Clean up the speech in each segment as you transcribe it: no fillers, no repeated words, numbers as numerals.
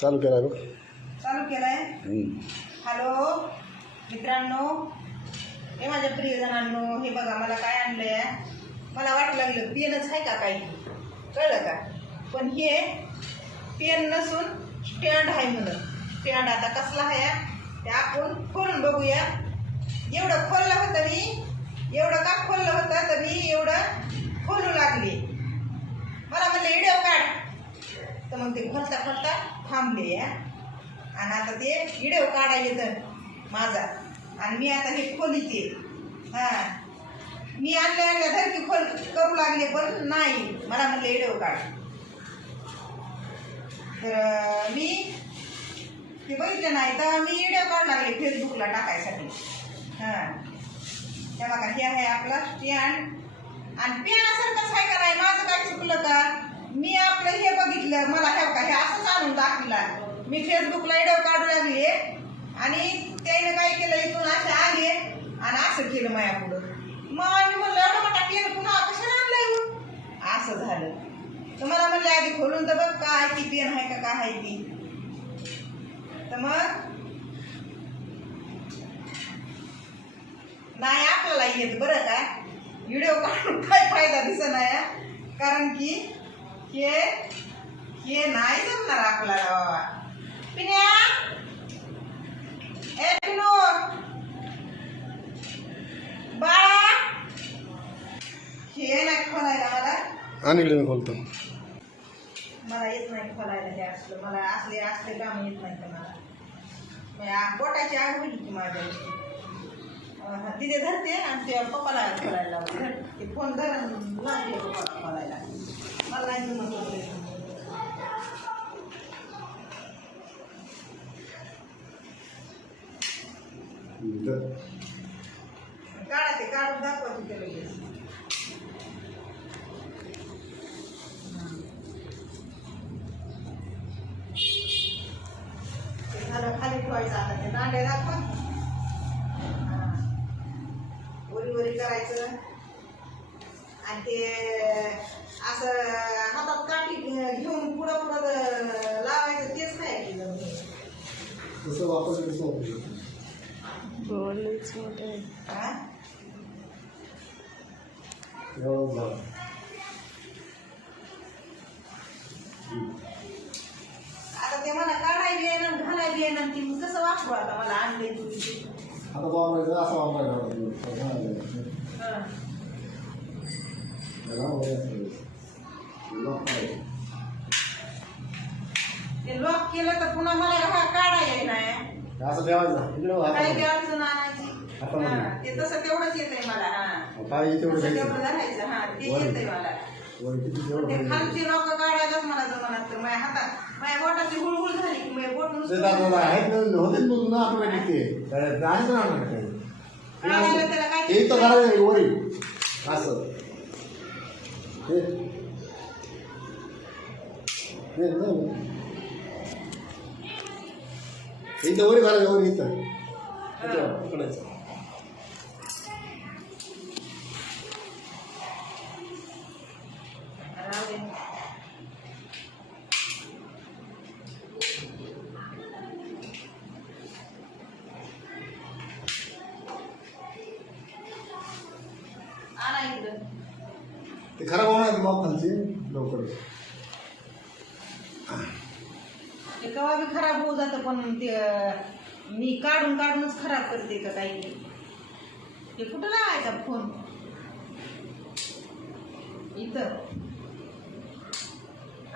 चालू केलाय बघ. चालू केलाय. हॅलो मित्रांनो, हे माझ्या प्रियजनांनो, हे बघा मला काय आणलंय. मला वाटलं लागलं पेनच आहे का काही, कळलं का? पण हे पेन नसून स्टँड आहे म्हणून. स्टँड आता कसला आहे ते आपण खोलून बघूया. एवढं खोललं होतं मी, एवढं का खोललं होतं तर मी एवढं खोलू लागले. मला म्हणलं व्हिडिओ काढ, तर मग ते खोलता खोलता थांबले. आणि आता ते व्हिडिओ काढायला तर माझा, आणि मी आता हे खोलीते. मी आणल्या धरकी खोल करू लागले, पण नाही, मला म्हणले व्हिडिओ काढ. तर मी ते बघितलं नाही, तर मी व्हिडिओ काढू लागले फेसबुकला टाकायसाठी. त्या बघा हे आहे आपला स्टँड, आणि पेनासारखंच आहे का नाही. माझं काय चुकलं का? मी आपलं हे बघितलं, मला हे बघा हे असंच आणून दाखवला. मी फेसबुकला व्हिडिओ काढू लागले आणि त्याने काय केलं, इथून असे आले आणि असं केलं माया पुढं. मग मी म्हणलं एवढं मोठा पेन पुन्हा कशाला आणलंय, असं झालं. तर मला म्हणले आधी खोलून तर बघ काय ती पेन आहे का काय आहे ती. तर मग नाही आपल्याला येत बरं काय व्हिडिओ काढून काय फायदा दिसत नाही. कारण की हे नाही जमणार आपल्याला बाबा. पिन्या ए पिनू बाळा, हे नाही खोलायला मला. आणि इकडे मी खोलतो. मला येत नाही खोलायला हे असलं. मला असले काम येत नाही तर मला बोटाची आग होईल की माझ्या. तिथे धरते आणि ते पप्पाला खोलायला लावते. ते फोन धरून लागले पप्पाला खोलायला. मला नाही जमत. काढा ते काढून दाखवा तिथे लगेच. ते झालं खाली ठेवायचं. आता ते दांडे दाखवा. वरी करायचं आणि ते असं हातात काठी घेऊन पुढं लावायचं. तेच नाही की कसं वापरायचं, कसं वापरायचं. आता ते मला काढायला येणार, घालायला येणार, ती कसं वापरू. आता मला आणले आता वापरायचं असं वापरायचं. ते लॉक केलं तर पुन्हा मला काढायला नाही. असं ठेवायचं काही अडचण आणायची. ते तसं तेवढंच येतंय मला. तेवढं धरायचं. ते येतंय मला. ते खालची लोक काढायलाच मला जमणार. तर माझ्या हातात माझ्या बोटाची हुळहुळ झाली की माझ्या बोट नुसतं त्याला काय असं इथं वरी घालायचं. वरी इथं पकडायचं. ते खराब होणार मग खालची लवकर. ते केव्हा बी खराब होऊ जातं, पण ते मी काढूनच खराब करते का काही. ते कुठं लावायचा फोन, इथं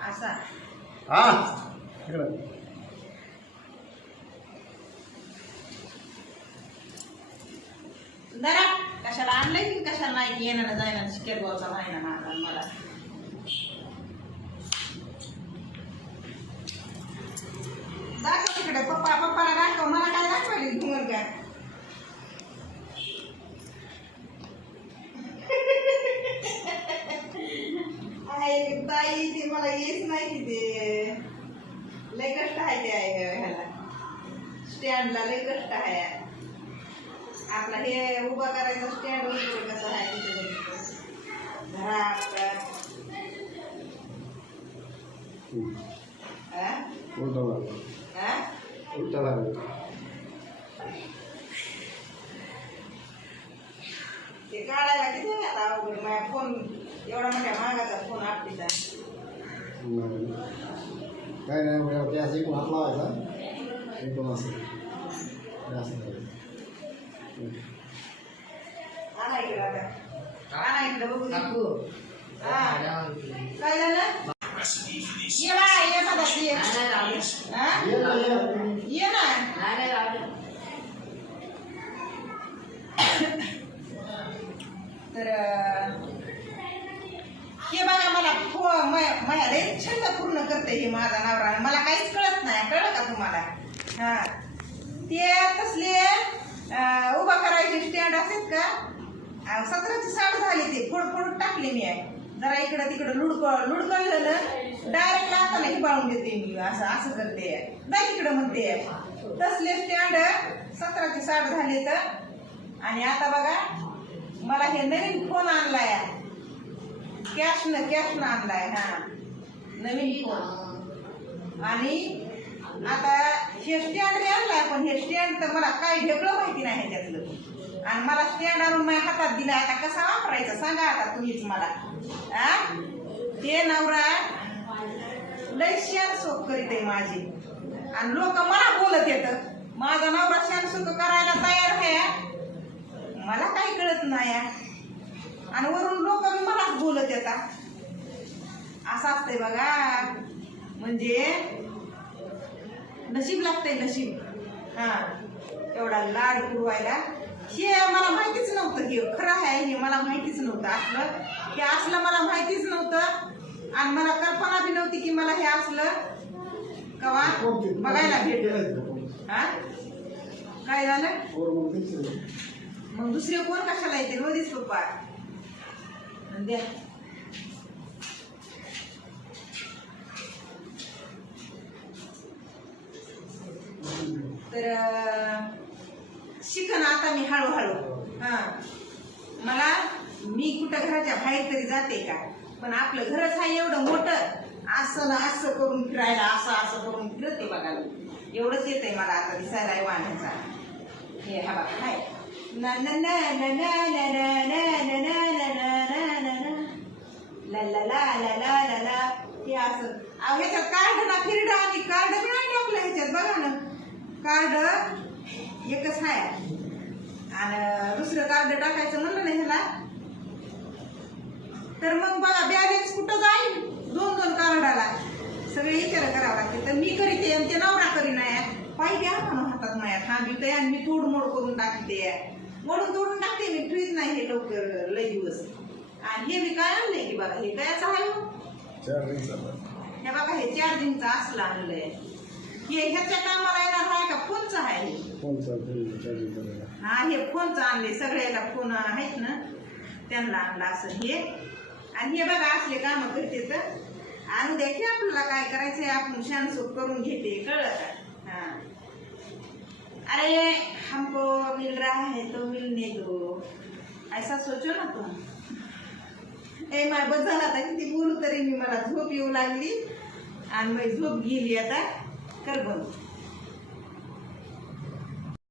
असा. जरा कशाला आणलंय की कशाला नाही. येणार जायना शिकेट बॉलचा नाही ना मला. दाखव तिकडे पप्पाला दाखव. मला काय दाखवायला घुमर काय. ताई ते मला येत नाही की ते लय कष्ट आहे. ते ह्याला स्टँडला लय कष्ट आहे. आपला हे उभा करायचा स्टँड वगैरे कसं आहे तिथे. उलटा लागला हा? उलटा लागला ते काढायला किती वेळ आता अवघड माझ्या फोन एवढा मोठ्या महागाचा फोन आपलीचा काय नाही गॅस इकडून हात लावायचा इकडून असं असं आणा इकडं आता आणा इकडं बघू काय झालं ये बाय ये मला ये ये ना तर हे बघा मला माझ्या लई छंद पूर्ण करते हे माझा नवरा मला काहीच कळत नाही कळलं का तुम्हाला हा ते तसले उभा करायचे स्टँड असतात का 17ची 60 झाली ते फोड टाकले मी आहे जरा इकडं तिकडं लुडकळलं डायरेक्ट लाताला हिबाळून देते मी असं करते नाही तिकडं म्हणते तसले स्टँड 17ची 60 झाले तर आणि आता बघा मला हे नवीन फोन आणलाय कॅशनं आणलाय हा नवीन फोन आणि आता हे स्टँड बी आणलाय पण हे स्टँड तर मला काही ढेकळं माहिती नाही त्यातलं आणि मला स्टँड आणून माझ्या हातात दिला आता कसा वापरायचा सांगा आता तुम्हीच मला ते नवरा लय शानसोक करीत आहे माझी आणि लोक मला बोलत येतं माझा नवरा शानसोक करायला तयार आहे मला काही कळत नाही आणि वरून लोक बी मलाच बोलत येतात असं असतंय बघा म्हणजे नशीब लागतंय नशीब हा एवढा लाड पुरवायला हे मला माहितीच नव्हतं हे खरं आहे हे मला माहितीच नव्हतं असलं हे असलं मला माहितीच नव्हतं आणि मला कल्पना बी नव्हती की मला हे असलं कवा बघायला भेटलं हा काय झालं मग दुसरे कोण कशाला येते मोदीच पप्पा द्या तर शिकन आता मी हळूहळू हा मला मी कुठं घराच्या बाहेर तरी जाते का पण आपलं घरच आहे एवढं मोठं असं ना असं करून फिरायला असं करून फिरते बघायला एवढंच येतंय मला आता दिसायला वाहण्याचा हे हा बघा हाय ना ना ना ना ना ना ना ना ना ना ना ना ला ला ला ला ला ला ला हे असं ह्याच्यात कार्ड ना फिरड आणि कार्ड बी नाही टाकलं ह्याच्यात बघा ना कार्ड एकच आहे आणि दुसरं कार्ड टाकायचं म्हणलं ना ह्याला तर मग बघा बॅलन्स कुठं जाईल 2 कार्डाला सगळे विचार करावं लागते तर मी करीते ते नवरा करी नाही पाहिजे आपण हातात माझ्या थांबिवते आणि मी तोडमोड करून टाकते तोडून टाकते मी फ्रीज नाही हे लवकर लय दिवस आणि हे मी काय आणलंय की बघा हे कायच आहे हे बघा हे चार्जिंगचं असलं आणलंय हे ह्याच्या कामाला येणार आहे का फोनचं आहे हा हे फोनचं आणले सगळ्याला फोन आहेत ना त्यांना आणलं असं हे आणि हे बघा असले काम करते तर आणू द्या की आपल्याला काय करायचंय आपण शानसूक करून घेते कळलं का हा अरे हमको मिल रहा है तो मिलने दो ऐसा सोचो ना तुम ए माय बस झाला आता किती बोलू तरी मी मला झोप येऊ लागली आणि मग झोप गेली आता कर बंद